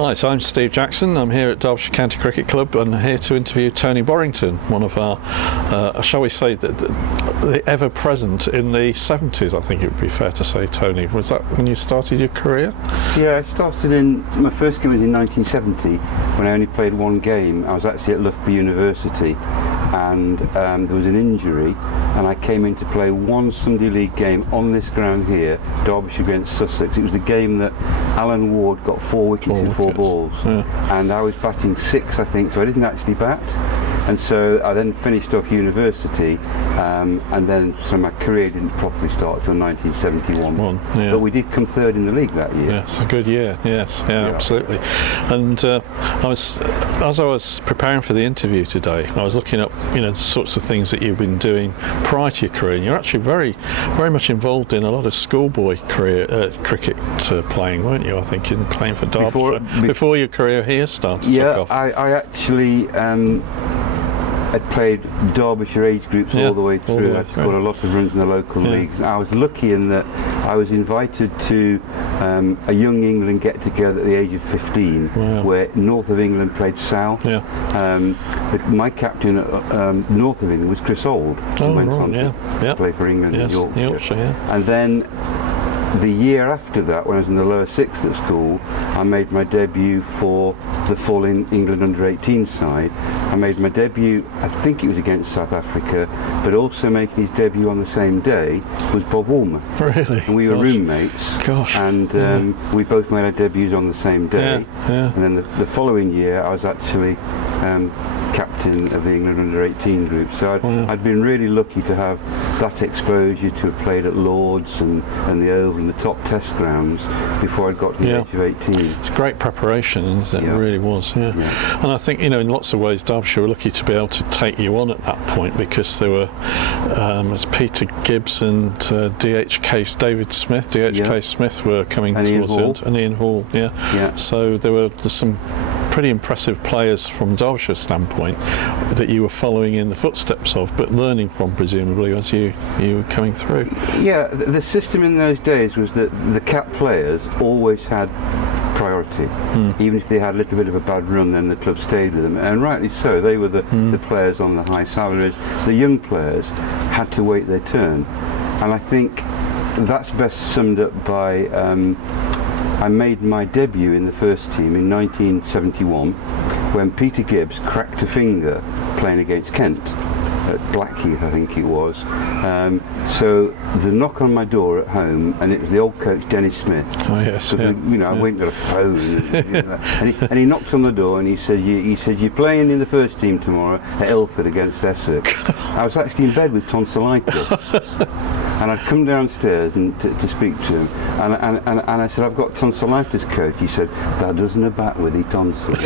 Hi, so I'm Steve Jackson. I'm here at Derbyshire County Cricket Club and here to interview Tony Borrington, one of our, shall we say, the ever-present in the 70s, I think it would be fair to say, Tony. Was that when you started your career? Yeah, I started my first game was in 1970 when I only played one game. I was actually at Loughborough University and there was an injury and I came in to play one Sunday League game on this ground here, Derbyshire against Sussex. It was the game that Alan Ward got 4 wickets in 4 balls, and I was batting 6, I think, so I didn't actually bat. And so I then finished off university, and then so my career didn't properly start till 1971. But we did come third in the league that year. Yes, a good year. Yes, yeah. Absolutely. And as I was preparing for the interview today, I was looking up, the sorts of things that you've been doing prior to your career. And you're actually very, very much involved in a lot of schoolboy cricket playing, weren't you? I think in playing for Derbyshire before your career here started. Yeah, took off. I actually. I'd played Derbyshire age groups all the way through. I'd scored a lot of runs in the local leagues. And I was lucky in that I was invited to a Young England get-together at the age of 15, where North of England played South. My captain at North of England was Chris Auld, who went on to play for England in Yorkshire. And then the year after that, when I was in the lower 6th at school, I made my debut for the full England under-18 side. I made my debut, I think it was against South Africa, but also making his debut on the same day was Bob Woolmer. Really? And we were roommates. And we both made our debuts on the same day. And then the following year, I was actually captain of the England under-18 group. So I'd been really lucky to have that exposure, to have played at Lords and the Oval and the top test grounds before I got to the age of 18. It's great preparation, isn't it? It really was, And I think, in lots of ways, Derbyshire were lucky to be able to take you on at that point, because there were as Peter Gibbs and DHK Smith were coming towards the end, and Ian Hall, So there's some pretty impressive players from Derbyshire standpoint that you were following in the footsteps of, but learning from presumably as you were coming through. Yeah, the system in those days was that the cap players always had priority. Even if they had a little bit of a bad run, then the club stayed with them, and rightly so. They were the players on the high salaries. The young players had to wait their turn, and I think that's best summed up by I made my debut in the first team in 1971 when Peter Gibbs cracked a finger playing against Kent at Blackheath, I think it was. So the knock on my door at home, and it was the old coach Dennis Smith. I went to a phone, and he knocked on the door and he said, "You're playing in the first team tomorrow at Ilford against Essex." I was actually in bed with tonsillitis. And I'd come downstairs to speak to him, and I said, "I've got tonsillitis, coach." He said, "That doesn't a bat with your tonsils."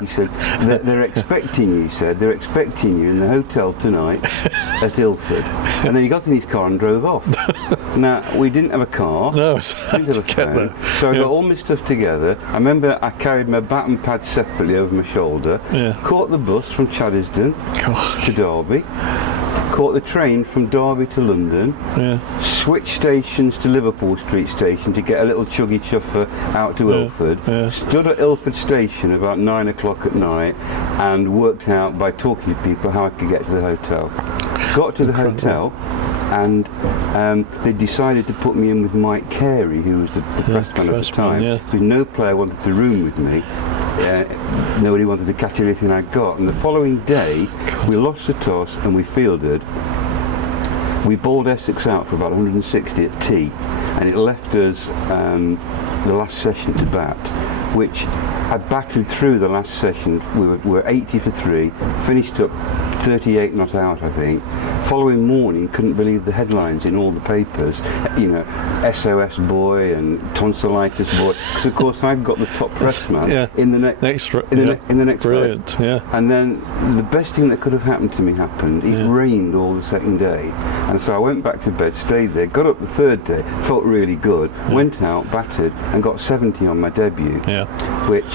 He said, they're expecting you, he said, "they're expecting you in the hotel tonight at Ilford." And then he got in his car and drove off. Now, we didn't have a car, we didn't have a phone, so I got all my stuff together. I remember I carried my bat and pad separately over my shoulder, caught the bus from Chaddesden to Derby, caught the train from Derby to London, switched stations to Liverpool Street Station to get a little chuggy chuffer out to Ilford, stood at Ilford Station about 9 o'clock at night and worked out by talking to people how I could get to the hotel. Got to the hotel, and they decided to put me in with Mike Carey, who was the pressman at the time, because no player wanted to room with me. Nobody wanted to catch anything I got, and the following day we lost the toss and we fielded. We bowled Essex out for about 160 at tea, and it left us the last session to bat, which I batted through the last session. We were 80 for 3, finished up 38 not out, I think. Following morning, couldn't believe the headlines in all the papers, SOS boy and tonsillitis boy, because of course I've got the top pressman in the next brilliant, And then the best thing that could have happened to me happened. It rained all the second day, and so I went back to bed, stayed there, got up the third day, felt really good, went out, batted, and got 70 on my debut, which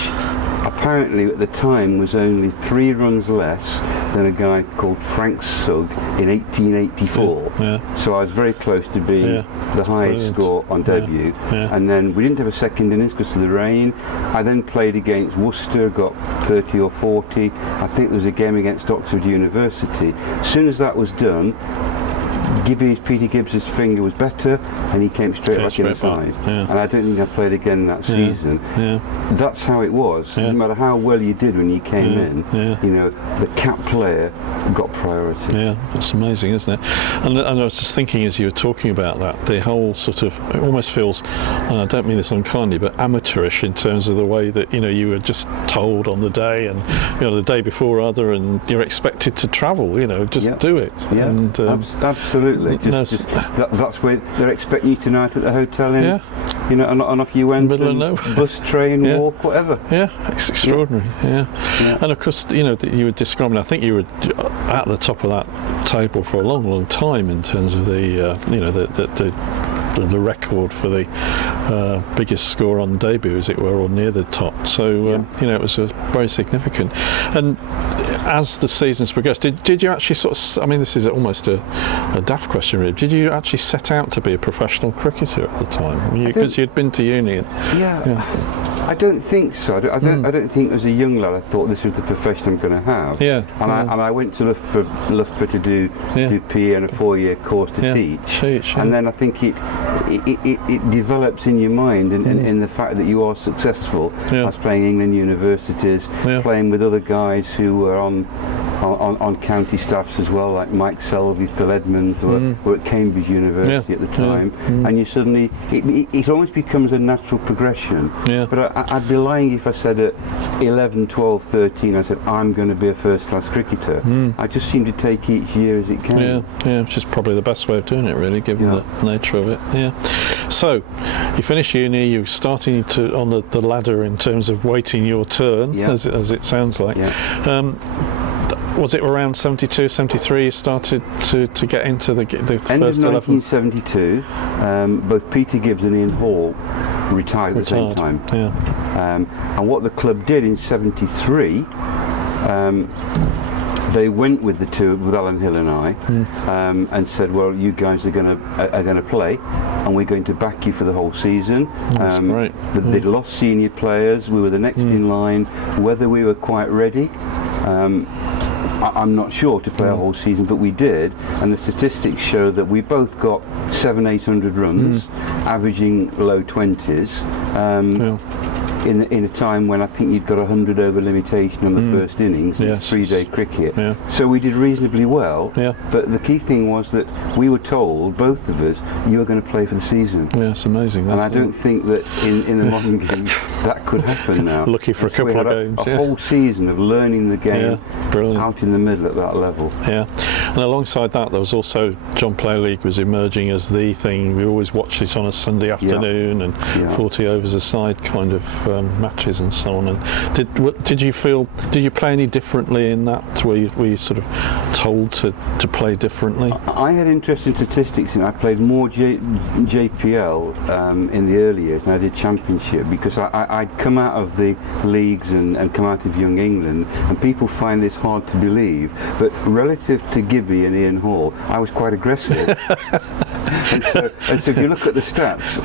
apparently at the time was only 3 runs less than a guy called Frank Sugg in 1884. So I was very close to being the highest score on debut. And then we didn't have a second innings because of the rain. I then played against Worcester, got 30 or 40. I think there was a game against Oxford University. As soon as that was done, Peter Gibbs' finger was better, and he came straight back inside. And I don't think I played again that season. That's how it was. No matter how well you did when you came in, you know, the cap player got priority. That's amazing, isn't it? And I was just thinking as you were talking about that, the whole sort of, it almost feels, and I don't mean this unkindly, but amateurish in terms of the way that, you know, you were just told on the day, and you know, the day before rather, and you're expected to travel, you know, just do it. And absolutely. That's where they're expecting you tonight at the hotel in, you know, and off you went. Middle of nowhere. Bus, train, walk, whatever. It's extraordinary. And of course, you know, you were describing, I think you were at the top of that table for a long, long time in terms of the, you know, the record for the biggest score on debut, as it were, or near the top. So you know, it was very significant. And as the seasons progressed, did you actually sort of, I mean, this is almost a daft question really, did you actually set out to be a professional cricketer at the time? Because you'd been to uni. I don't think so. I don't think as a young lad I thought this was the profession I'm going to have. And I went to Loughborough to do PE and a 4-year course to teach. And then I think it develops in your mind, and in the fact that you are successful. I was playing England universities, playing with other guys who were on county staffs as well, like Mike Selvey, Phil Edmonds, were at Cambridge University at the time. And you suddenly, it almost becomes a natural progression. But I'd be lying if I said at 11, 12, 13 I said I'm going to be a first-class cricketer. I just seem to take each year as it came. Which is probably the best way of doing it really, given the nature of it. So you finish uni, you're starting to on the ladder in terms of waiting your turn, as it sounds like. Was it around 72, 73 you started to get into the End first of 11? 1972, both Peter Gibbs and Ian Hall retired at the same time. And what the club did in 73, they went with the two, with Alan Hill and I, and said, well, you guys are going to play, and we're going to back you for the whole season. That's great. They'd lost senior players, we were the next in line. Whether we were quite ready, I'm not sure to play a whole season, but we did, and the statistics show that we both got 700-800 runs, averaging low 20s. In a time when I think you'd got a 100 over limitation on the first innings, 3-day cricket. So we did reasonably well, but the key thing was that we were told, both of us, you were going to play for the season. It's amazing. And I don't think that in the modern game that could happen now. Lucky for a couple of games. A whole season of learning the game out in the middle at that level. And alongside that there was also John Player League was emerging as the thing. We always watched it on a Sunday afternoon, and 40 overs a side kind of matches and so on. And did you play any differently in that? Were you sort of told to play differently? I had interesting statistics, and I played more JPL in the early years than I did Championship, because I'd come out of the leagues and come out of Young England, and people find this hard to believe, but relative to Gibby and Ian Hall, I was quite aggressive. and so if you look at the stats,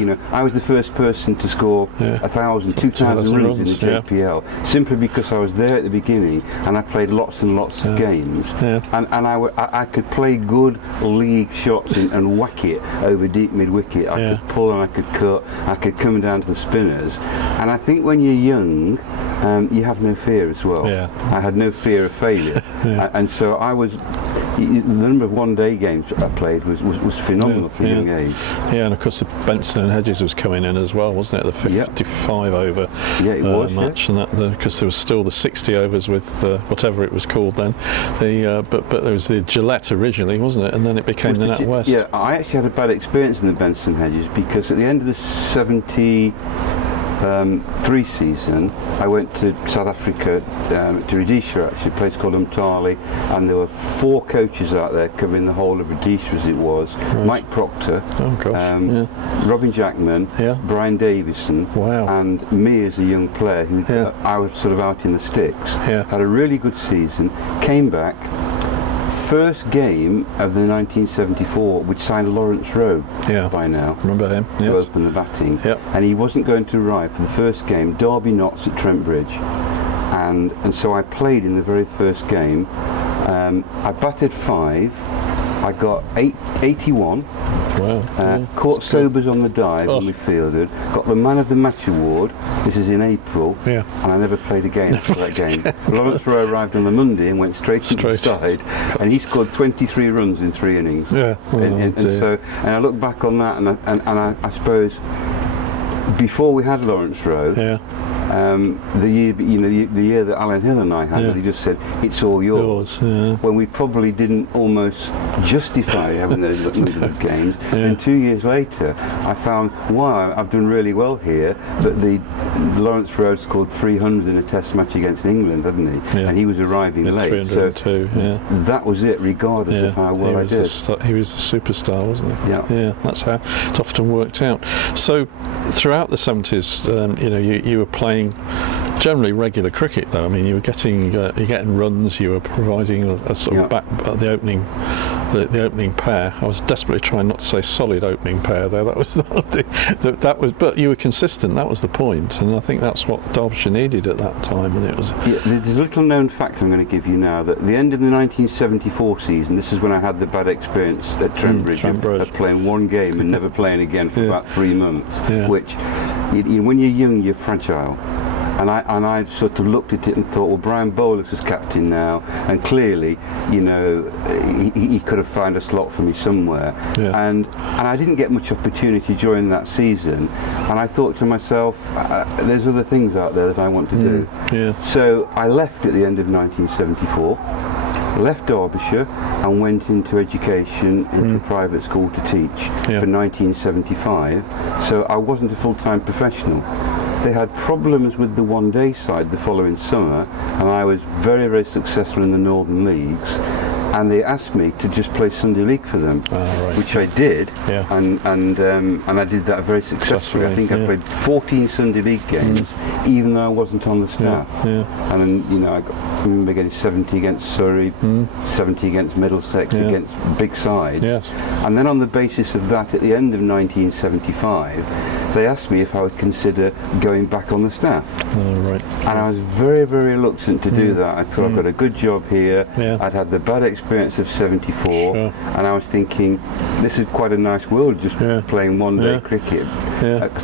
you know, I was the first person to score 1,000, 2,000 runs in the JPL, simply because I was there at the beginning and I played lots and lots of games, and I could play good league shots and whack it over deep mid wicket. I could pull and I could cut, I could come down to the spinners, and I think when you're young, you have no fear as well. I had no fear of failure, and so I was. The number of one-day games I played was phenomenal for a young age. And of course the Benson and Hedges was coming in as well, wasn't it? The 55 over match, and that because there was still the 60 overs with whatever it was called then. But there was the Gillette originally, wasn't it? And then it became the NatWest. I actually had a bad experience in the Benson Hedges, because at the end of the 70. 3 season, I went to South Africa, to Rhodesia actually, a place called Umtali, and there were 4 coaches out there covering the whole of Rhodesia as it was. Right. Mike Proctor, Robin Jackman, Brian Davison, and me as a young player who I was sort of out in the sticks. Had a really good season, came back. First game of the 1974, which signed Lawrence Rowe by now. Remember him? To open the batting. And he wasn't going to arrive for the first game, Derby Notts at Trent Bridge. And so I played in the very first game. I batted 5. I got 81. Wow. Caught sobers on the dive when we fielded. Got the Man of the Match award. This is in April. And I never played again after that game. Lawrence Rowe arrived on the Monday and went straight into the side, and he scored 23 runs in 3 innings. And I look back on that, and I suppose before we had Lawrence Rowe, the year that Alan Hill and I had, he just said, "It's all yours." When we probably didn't almost justify having those little games. And 2 years later, I found, wow, I've done really well here. But the Lawrence Rowe scored 300 in a Test match against England, hadn't he? And he was arriving late. So that was it, regardless of how well I did. He was the superstar, wasn't he? Yeah. That's how it often worked out. So throughout the 70s, you were playing generally regular cricket, though. I mean, you were getting runs. You were providing a sort of back the opening pair. I was desperately trying not to say solid opening pair there. That was but you were consistent. That was the point, and I think that's what Derbyshire needed at that time. And it was. There's a little known fact I'm going to give you now, that at the end of the 1974 season, this is when I had the bad experience at Trent Bridge of playing 1 game and never playing again for about 3 months. Which, when you're young, you're fragile. And I sort of looked at it and thought, well, Brian Bowles is captain now, and clearly, he could have found a slot for me somewhere. And I didn't get much opportunity during that season, and I thought to myself, there's other things out there that I want to do. So I left at the end of 1974. Left Derbyshire and went into education, into private school to teach for 1975. So I wasn't a full-time professional. They had problems with the one-day side the following summer, and I was very, very successful in the Northern Leagues. And they asked me to just play Sunday League for them, which I did, and I did that very successfully. I think I played 14 Sunday League games, even though I wasn't on the staff. And I remember getting 70 against Surrey, 70 against Middlesex, against big sides. And then on the basis of that, at the end of 1975, they asked me if I would consider going back on the staff. And I was very, very reluctant to do that. I thought, I've got a good job here. I'd had the bad experience of 74, and I was thinking, this is quite a nice world, just playing one-day cricket.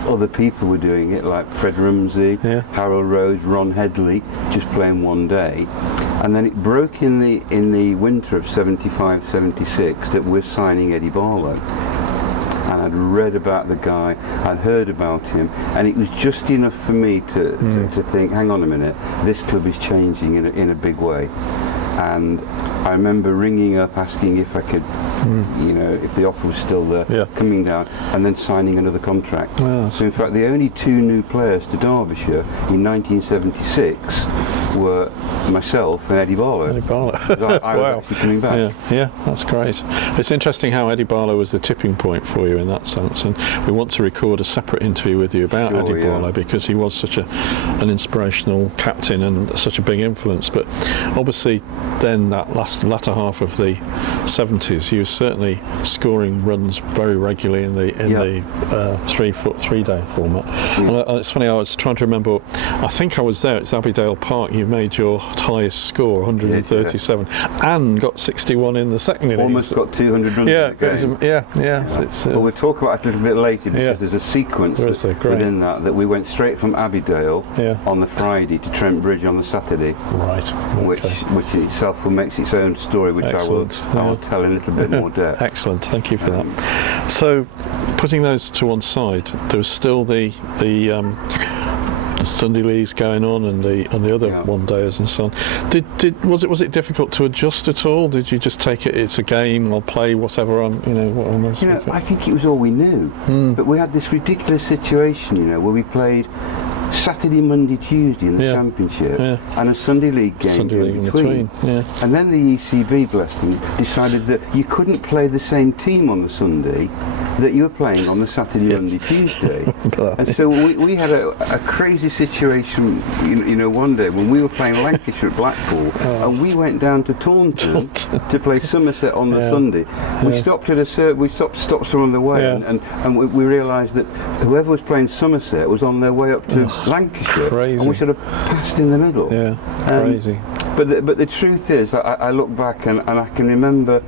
Other people were doing it, like Fred Rumsey, Harold Rose, Ron Headley, just playing one day. And then it broke in the winter of 75-76 that we're signing Eddie Barlow. And I'd read about the guy, I'd heard about him, and it was just enough for me to think, hang on a minute, this club is changing in a big way. And I remember ringing up, asking if I could, if the offer was still there, coming down, and then signing another contract. So in fact, the only 2 new players to Derbyshire in 1976 were myself and Eddie Barlow. I was actually coming back. Yeah, that's great. It's interesting how Eddie Barlow was the tipping point for you in that sense, and we want to record a separate interview with you about Eddie Barlow, because he was such an inspirational captain and such a big influence. But obviously then that latter half of the 70s, he was certainly scoring runs very regularly in the 3-day format. And it's funny, I was trying to remember, I think I was there, it's Abbeydale Park, you made your highest score, 137, and got 61 in the second innings. Almost got 200 runs in the game. Well, we'll talk about it a little bit later, because there's a sequence within that we went straight from Abbeydale on the Friday to Trent Bridge on the Saturday. Which in itself makes its own story, which I will tell in a little bit more depth. Excellent, thank you for that. So, putting those to one side, there was still the Sunday leagues going on and the other one-dayers and so on. Was it difficult to adjust at all? Did you just take it's a game, I'll play whatever I think it was all we knew. But we had this ridiculous situation, where we played Saturday, Monday, Tuesday in the Championship, and a Sunday League game in between. And then the ECB, bless them, decided that you couldn't play the same team on the Sunday that you were playing on the Saturday, Monday, Tuesday. And so we had a crazy situation, one day when we were playing Lancashire at Blackpool, and we went down to Taunton to play Somerset on the Sunday. We stopped at stopped on the way, and we realised that whoever was playing Somerset was on their way up to Lancashire, crazy. and we sort of passed in the middle. Crazy. But the truth is, I look back and I can remember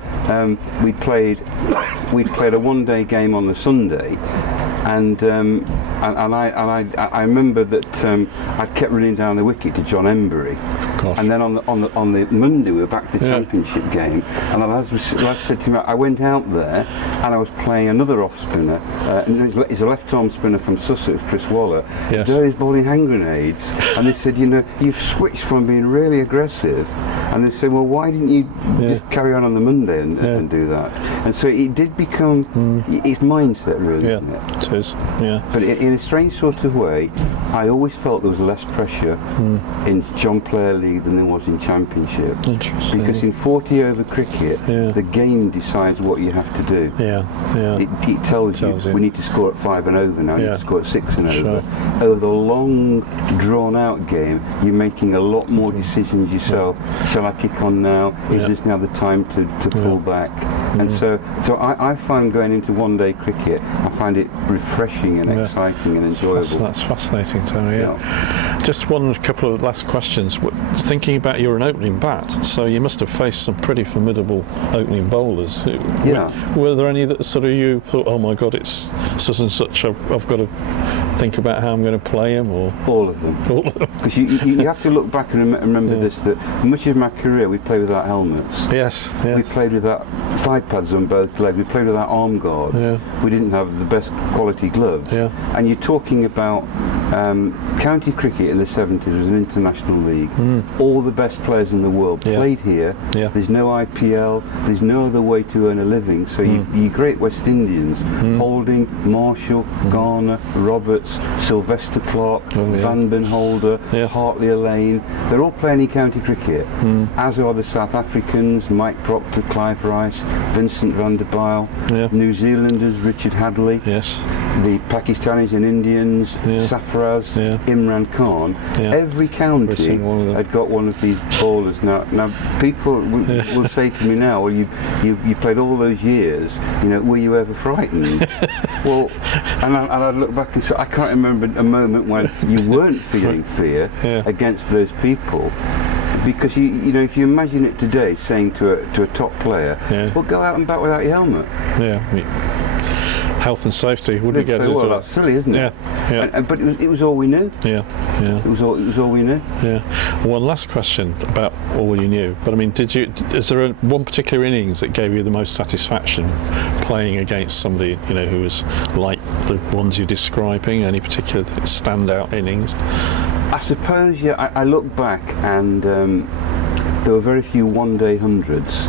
we'd played a one-day game on the Sunday, and I remember that I'd kept running down the wicket to John Embury. And then on the Monday we were back to the Championship game, and the lads said to me, I went out there and I was playing another off spinner. He's a left-arm spinner from Sussex, Chris Waller. There he's bowling hand grenades, and they said, you've switched from being really aggressive. And they said, well, why didn't you just carry on the Monday and do that? And so it did become it's mindset, really, isn't it? It is. But in a strange sort of way, I always felt there was less pressure in John Player League than there was in Championship. Interesting. Because in 40-over cricket, the game decides what you have to do. It tells you we need to score at 5 and over now, you need to score at 6 and over. Over the long, drawn-out game, you're making a lot more decisions yourself. Shall I kick on now? Is this now the time to pull back? And so I find going into one-day cricket, I find it refreshing and exciting and enjoyable. That's fascinating, Tony. Just couple of last questions. Thinking about you're an opening bat, so you must have faced some pretty formidable opening bowlers. Were there any that sort of you thought, oh my God, it's such and such, I've got to think about how I'm going to play him? Or all of them. Because you have to look back and remember this, that much of my career we played without helmets. Yes. We played without thigh pads on both legs. We played without arm guards. We didn't have the best quality gloves. And you're talking about county cricket in the 70s was an international league. All the best players in the world played here. There's no IPL. There's no other way to earn a living. So you great West Indians, Holding, Marshall, Garner, Roberts, Sylvester Clark, Van Benholder, Hartley Lane, they're all playing in county cricket, as are the South Africans, Mike Proctor, Clive Rice, Vincent van der Bijl, New Zealanders, Richard Hadley, the Pakistanis and Indians, Safraz, Imran Khan. Every county had got one of these bowlers. Now people will say to me now, well, you played all those years, were you ever frightened? Well, and I'd look back and say, I can't remember a moment when you weren't feeling fear against those people. Because if you imagine it today, saying to a top player, well, go out and bat without your helmet. Health and safety. Would you get it? Well, that's silly, isn't it? But it was all we knew. It was all we knew. One last question about all you knew. But I mean, is there one particular innings that gave you the most satisfaction playing against somebody who was like the ones you're describing? Any particular standout innings? I suppose, I look back and there were very few one-day hundreds.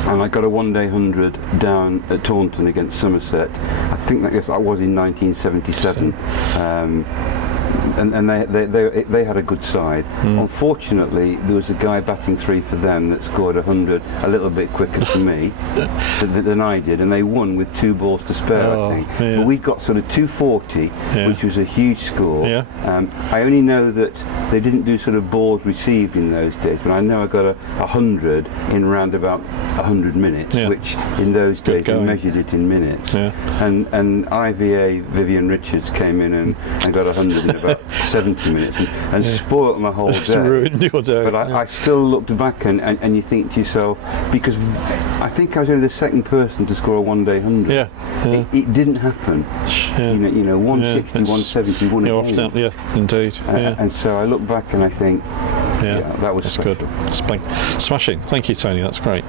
And I got a one-day 100 down at Taunton against Somerset. I think that was in 1977. And they had a good side. Unfortunately, there was a guy batting 3 for them that scored 100 a little bit quicker than me than I did, and they won with 2 balls to spare, I think. But we got sort of 240, which was a huge score. I only know that they didn't do sort of balls received in those days, but I know I got 100 in round about 100 minutes, which in those days we measured it in minutes. And IVA Vivian Richards came in and got 100 in about 70 minutes and spoilt my whole day. Ruined your day. But I still looked back and you think to yourself, because I think I was only the second person to score a one-day 100. It didn't happen. 160, 170, won a game. Indeed. And so I look back and I think, that was good. Smashing. Thank you, Tony. That's great.